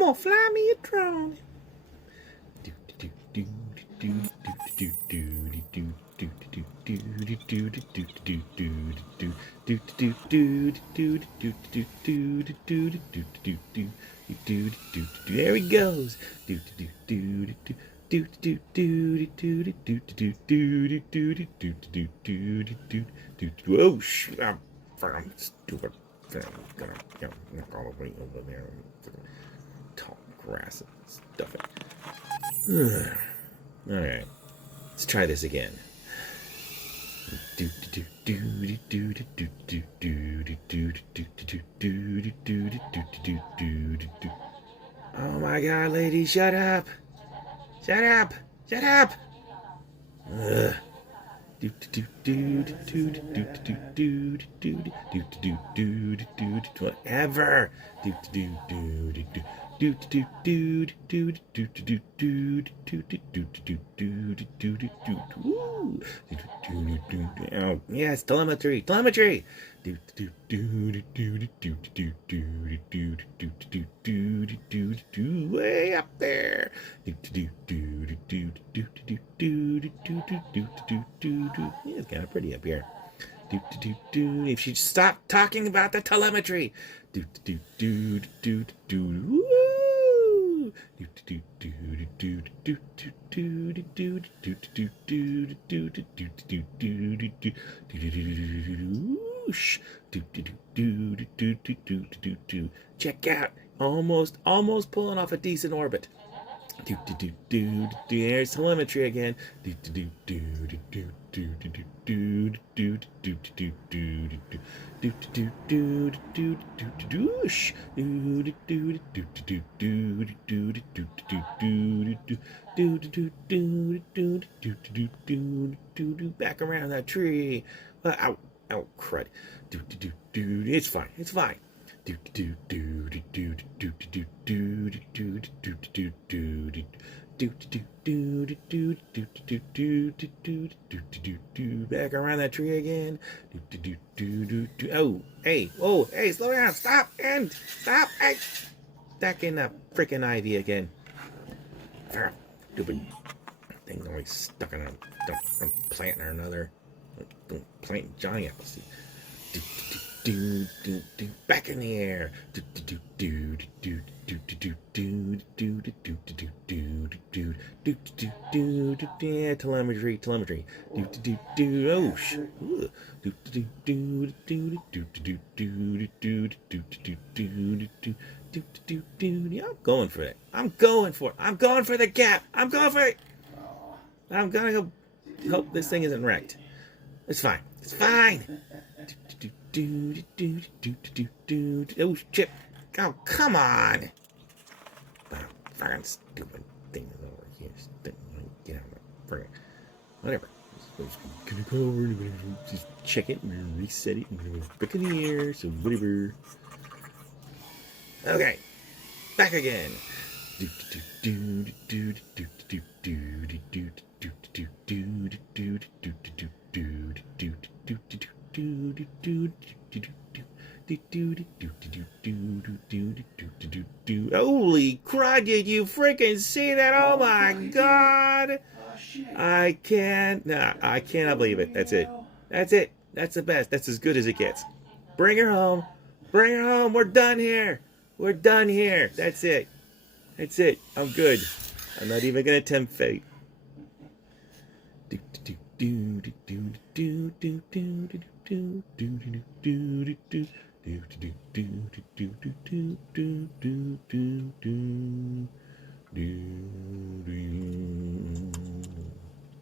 I'm gonna fly me a drone. There he goes. Oh, shoot. I'm stupid. I'm gonna knock all the way over there. Tall grass and stuff it. Alright. Let's try this again. Oh my god, lady, shut up! Shut up! Shut up! Whatever. Oh, yes, telemetry, telemetry. Way up there. Yeah, it's kind of pretty up here. If she'd stop talking about the telemetry. Check out. Almost pulling off a decent orbit. There's telemetry again. Back around that tree. Ow, crud. It's fine. It's fine. Back around that tree again. Oh, hey, slow down, stop, and stop, hey, back in that freaking ivy again. Stupid thing's always stuck in a plant or another. Plant giant apples. Back in the air. Yeah, telemetry. Oh, yeah, I'm going for it. I'm going for the gap. I'm going for it. I'm gonna go hope this thing isn't wrecked. It's fine. It's fine. Oh, Chip. Oh, come on. Fucking stupid thing over here. Get out of my friggin'. Whatever. Gonna go over, just check it and reset it and back in the air, so whatever. Okay. Back again. Holy crud, did you freaking see that? Oh my god! I cannot believe it. That's it. That's the best. That's as good as it gets. Bring her home. We're done here. That's it. I'm good. I'm not even gonna tempt fate.